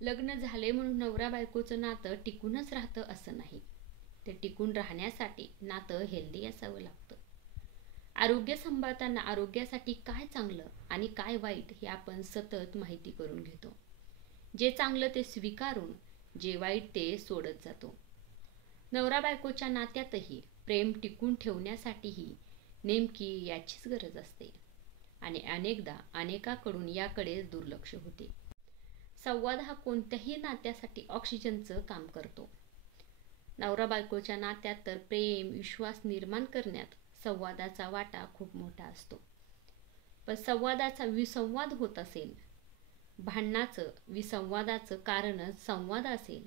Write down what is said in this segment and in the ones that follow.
लग्न झाले म्हणून नवरा बायकोचं नातं टिकूनच राहतं असं नाही. ते टिकून राहण्यासाठी नातं हेल्दी असावं लागतं. आरोग्य सांभाळताना आरोग्यासाठी काय चांगलं आणि काय वाईट हे आपण सतत माहिती करून घेतो. जे चांगलं ते स्वीकारून जे वाईट ते सोडत जातो. नवरा बायकोच्या नात्यातही प्रेम टिकून ठेवण्यासाठीही नेमकी याचीच गरज असते आणि अनेकदा अनेकाकडून याकडे दुर्लक्ष होते. संवाद हा कोणत्याही नात्यासाठी ऑक्सिजनचं काम करतो. नवरा बायकोच्या नात्यात तर प्रेम विश्वास निर्माण करण्यात संवादाचा वाटा खूप मोठा असतो. पण संवादाचा विसंवाद होत असेल, भांडणाचं विसंवादाचं कारणच संवाद असेल,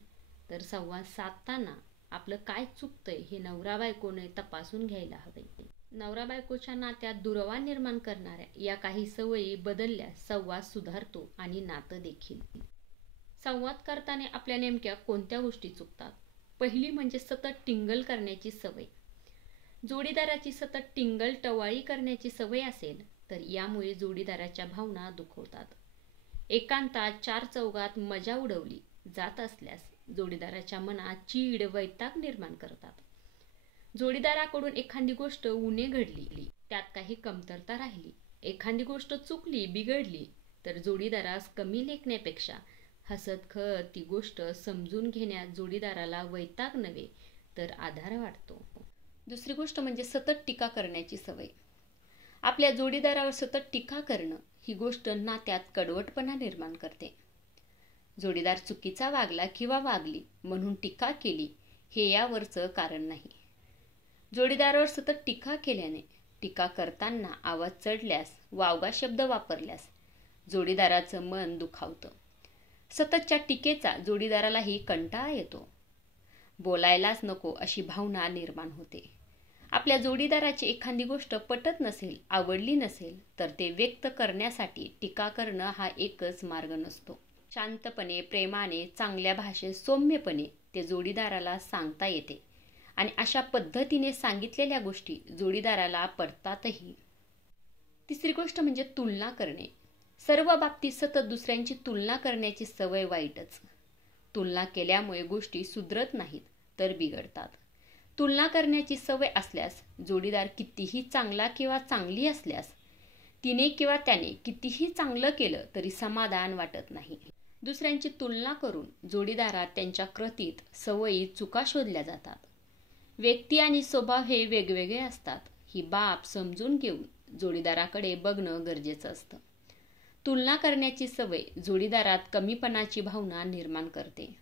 तर संवाद साधताना आपलं काय चुकतंय हे नवरा बायकोने तपासून घ्यायला हवे. नवरा बायकोच्या नात्यात दुरावा निर्माण करणाऱ्या या काही सवयी बदलल्यास संवाद सुधारतो आणि नातं देखील. संवाद करताना आपल्या नेमक्या कोणत्या गोष्टी चुकतात? पहिली म्हणजे सतत टिंगल करण्याची सवय. जोडीदाराची सतत टिंगल टवाळी करण्याची सवय असेल तर यामुळे जोडीदाराच्या भावना दुखवतात. एकांतात चार चौघात मजा उडवली जात असल्यास जोडीदाराच्या मनात चीड वैताग निर्माण करतात. जोडीदाराकडून एखादी गोष्ट उणे घडली, त्यात काही कमतरता राहिली, एखादी गोष्ट चुकली बिघडली तर जोडीदारास कमी लेखण्यापेक्षा हसत खेळत ती गोष्ट समजून घेण्यात जोडीदाराला वैताग नव्हे तर आधार वाटतो. दुसरी गोष्ट म्हणजे सतत टीका करण्याची सवय. आपल्या जोडीदारावर सतत टीका करणं ही गोष्ट नात्यात कडवटपणा निर्माण करते. जोडीदार चुकीचा वागला किंवा वागली म्हणून टीका केली हे यावरचं कारण नाही. जोडीदारावर सतत टीका केल्याने, टीका करताना आवाज चढल्यास, वावगा शब्द वापरल्यास जोडीदाराचं मन दुखावतं. सततच्या टीकेचा जोडीदारालाही कंटाळा येतो. बोलायलाच नको अशी भावना निर्माण होते. आपल्या जोडीदाराची एखादी गोष्ट पटत नसेल, आवडली नसेल तर ते व्यक्त करण्यासाठी टीका करणं हा एकच मार्ग नसतो. शांतपणे, प्रेमाने, चांगल्या भाषेत, सौम्यपणे ते जोडीदाराला सांगता येते आणि अशा पद्धतीने सांगितलेल्या गोष्टी जोडीदाराला पटतातही. तिसरी गोष्ट म्हणजे तुलना करणे. सर्व बाबतीत सतत दुसऱ्यांची तुलना करण्याची सवय वाईटच. तुलना केल्यामुळे गोष्टी सुधरत नाहीत तर बिघडतात. तुलना करण्याची सवय असल्यास जोडीदार कितीही चांगला किंवा चांगली असल्यास तिने किंवा त्याने कितीही चांगलं केलं तरी समाधान वाटत नाही. दुसऱ्यांची तुलना करून जोडीदारात त्यांच्या कृतीत, सवयीत चुका शोधल्या जातात. व्यक्ती आणि स्वभाव हे वेगवेगळे असतात. ही बाब समजून घेऊन जोडीदाराकडे बघणं गरजेचं असतं. तुलना करण्याची सवय जोडीदारात कमीपणाची भावना निर्माण करते.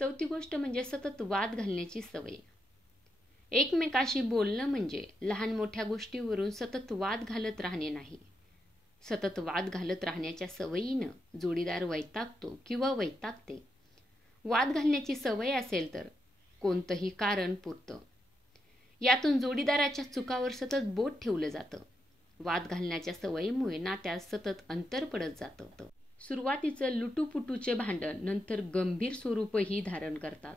चौथी गोष्ट म्हणजे सतत वाद घालण्याची सवय. एकमेकाशी बोलणं म्हणजे लहान मोठ्या गोष्टीवरून सतत वाद घालत राहणे नाही. सतत वाद घालत राहण्याच्या सवयीनं जोडीदार वैतागतो किंवा वैतागते. वाद घालण्याची सवय असेल तर कोणतंही कारण पुरतं. यातून जोडीदाराच्या चुकावर सतत बोट ठेवलं जातं. वाद घालण्याच्या सवयीमुळे नात्यात सतत अंतर पडत जातं. सुरुवातीचं लुटूपुटूचे भांडण नंतर गंभीर स्वरूपही धारण करतात.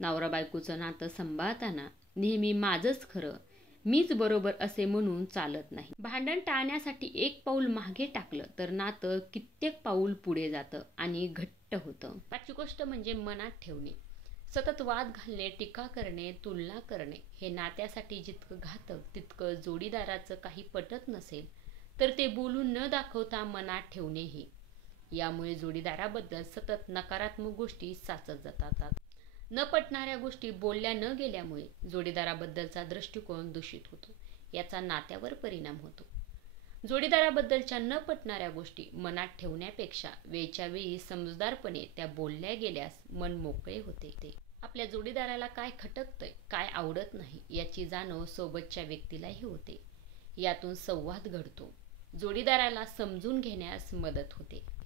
नवरा बायकोचं नातं सांभाळताना नेहमी माझंच खरं, मीच बरोबर असे म्हणून चालत नाही. भांडण टाळण्यासाठी एक पाऊल मागे टाकलं तर नातं कित्येक पाऊल पुढे जातं आणि घट्ट होतं. पाचवी गोष्ट म्हणजे मनात ठेवणे. सतत वाद घालणे, टीका करणे, तुलना करणे हे नात्यासाठी जितकं घातक तितकं जोडीदाराचं काही पटत नसेल तर ते बोलून न दाखवता मनात ठेवणेही. यामुळे जोडीदाराबद्दल सतत नकारात्मक गोष्टी साचत जातात. न पटणाऱ्या गोष्टी बोलल्या न गेल्यामुळे जोडीदाराबद्दलचा दृष्टिकोन दूषित होतो. याचा नात्यावर परिणाम होतो. जोडीदाराबद्दलच्या न पटणाऱ्या गोष्टी मनात ठेवण्यापेक्षा वेळच्या वेळी समजूतदारपणे त्या बोलल्या गेल्यास मन मोकळे होते. आपल्या जोडीदाराला काय खटकतंय, काय आवडत नाही याची जाणीव सोबतच्या व्यक्तीलाही होते. यातून संवाद घडतो. जोडीदाराला समजून घेण्यास मदत होते.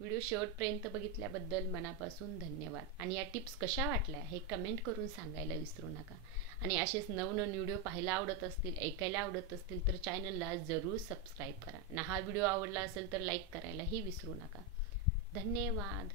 व्हिडिओ शेवटपर्यंत बघितल्याबद्दल मनापासून धन्यवाद. आणि या टिप्स कशा वाटल्या हे कमेंट करून सांगायला विसरू नका. आणि असेच नवनवीन व्हिडिओ पाहायला आवडत असतील, ऐकायला आवडत असतील तर चॅनलला जरूर सबस्क्राईब करा. आणि हा व्हिडिओ आवडला असेल तर लाईक करायलाही विसरू नका. धन्यवाद.